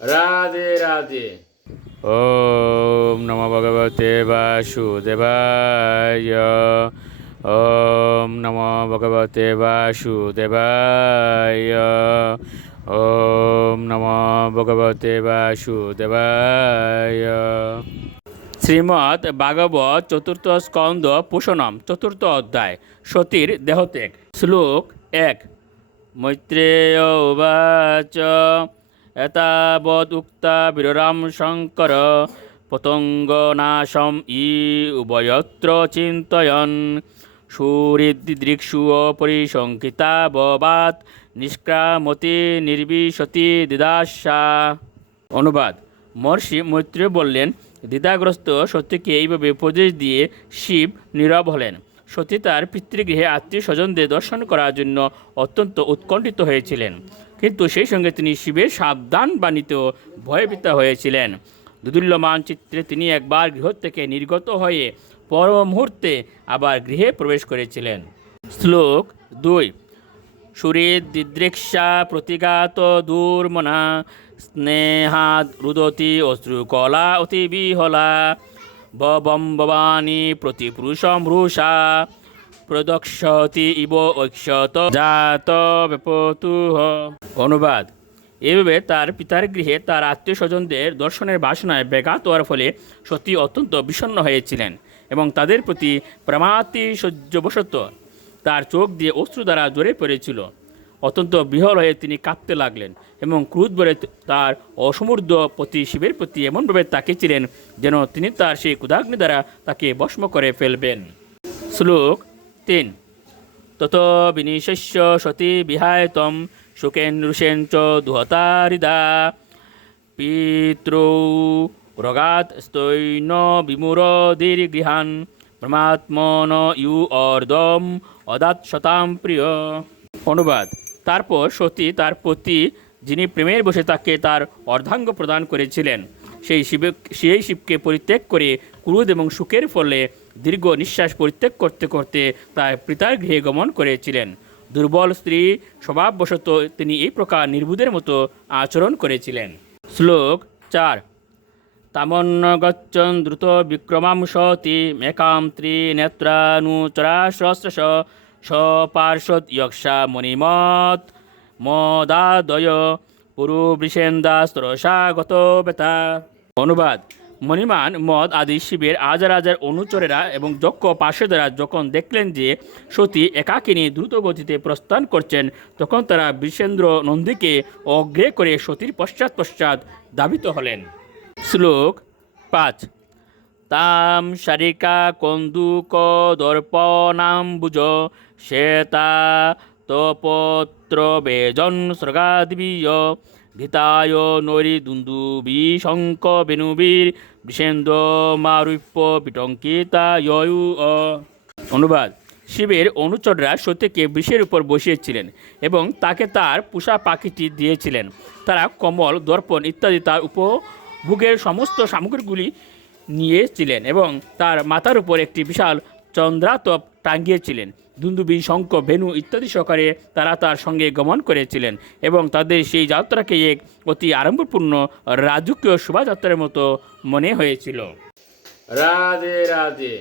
রাধে রাধে। ওম নমো ভগবতে বাসুদেবায়। ওম নমো ভগবতে বাসুদেবায়। ওম নমো ভগবতে বাসুদেবায়। শ্রীমদ্ ভাগবত চতুর্থ স্কন্দ পুষণম চতুর্থ অধ্যায় সতীর দেহত্যাগ। শ্লোক 1। মৈত্রেয় উবাচ এতাবদুক্তা বিররাম শঙ্কর পতঙ্গনাশম উভয়ত্র চিন্তয়ন সুহৃদ্দৃক্ষু পরিশঙ্কিতা ববাত নিষ্ক্রামতি নির্বিশতি দিদাসা। অনুবাদ: মহর্ষি মৈত্রেয় বললেন, দ্বিধাগ্রস্ত সতীকে এইভাবে উপদেশ দিয়ে শিব নীরব হলেন। সতী তার পিতৃগৃহে আত্মীয় স্বজনদের দর্শন করার জন্য অত্যন্ত উৎকণ্ঠিত হয়েছিলেন, কিন্তু সেই সঙ্গে তিনি শিবের সাবধান বাণীতেও ভয়ভীত হয়েছিলেন। দুদুল্যমান চিত্রে তিনি একবার গৃহ থেকে নির্গত হয়ে পর মুহূর্তে আবার গৃহে প্রবেশ করেছিলেন। শ্লোক 2। সুহৃদ্দৃক্ষা প্রতিঘাত দুর্মনা স্নেহাদ রুদতি অশ্রুকলা অতি বিহলা ববম ভবানী প্রতিপুরুষম রুষা প্রদক্ষতি ইব ঐক্ষত জাত বেপতুহ। অনুবাদ: এভাবে তার পিতার গৃহে তার আত্মীয় স্বজনদের দর্শনের বাসনায় ব্যাঘাত হওয়ার ফলে সতী অত্যন্ত বিষণ্ণ হয়েছিলেন এবং তাদের প্রতি প্রেমাতিশয্যবশত তার চোখ দিয়ে অশ্রু দ্বারা ঝরে পড়েছিল। অত্যন্ত বিহ্বল হয়ে তিনি কাঁদতে লাগলেন এবং ক্রোধ ভরে তার অসমুদ্র পতি শিবের প্রতি এমনভাবে তাকিয়েছিলেন যেন তিনি তার সেই ক্রোধাগ্নি দ্বারা তাকে ভস্ম করে ফেলবেন। শ্লোক 3। তত বিনিশস্য সতী বিহায়তম শুকেন রুষেন চ দুহতারিদা পিতৃ রগাত স্তৈন বিমুরদির্গৃহান ব্রহ্মাত্মন ইউ অর্ধম অদাত শতাম প্রিয়। অনুবাদ: তারপর সতী তার পতি, যিনি প্রেমের বসে তাকে তার অর্ধাঙ্গ প্রদান করেছিলেন, সেই শিবকে পরিত্যাগ করে ক্রোধ এবং সুখের ফলে দীর্ঘ নিঃশ্বাস পরিত্যাগ করতে করতে তার পিতার গৃহে গমন করেছিলেন। দুর্বল স্ত্রী স্বভাববশত তিনি এই প্রকার নির্বুধের মতো আচরণ করেছিলেন। শ্লোক 4। তামন্ন গচ্ছন দ্রুত বিক্রমাম সতী মেকাম ত্রিনেত্রানুচরাশ্রস্রশ সপার্শ্বদ যক্ষা মণিমত মদাদয় পুরুবৃষেন্দাস্ত্রসাগত বেতা। অনুবাদ: মণিমান মদ আদি শিবের হাজার হাজার অনুচরেরা এবং যক্ষ পার্শ্বদেরা যখন দেখলেন যে সতী একাকিনী দ্রুত গতিতে প্রস্থান করছেন, তখন তারা বৃষেন্দ্র নন্দীকে অগ্রে করে সতীর পশ্চাৎ পশ্চাৎ ধাবিত হলেন। শ্লোক 5। তাম শারিকা কন্দুক দর্পণাম্বুজ শ্বেতা তপত্র বেজন স্রগাদিবীয় ঘৃতায় নরি দুন্দুবি শঙ্ক বেনুবীর বৃষেন্দ্র মারুপ্য বিটঙ্কিতা ইয়ু। অনুবাদ: শিবের অনুচররা সতীকে বৃষের উপর বসিয়েছিলেন এবং তাকে তার পোষা পাখিটি দিয়েছিলেন। তারা কমল, দর্পণ ইত্যাদি তার উপভোগের সমস্ত সামগ্রীগুলি নিয়েছিলেন এবং তার মাথার উপর একটি বিশাল চন্দ্রাতপ টাঙ্গিয়েছিলেন। দুন্দুবি, শঙ্খ, ভেনু ইত্যাদি সহকারে তারা তার সঙ্গে গমন করেছিলেন এবং তাদের সেই যাত্রাকে এক অতি আড়ম্বরপূর্ণ রাজকীয় শোভাযাত্রার মতো মনে হয়েছিল। রাধে রাধে।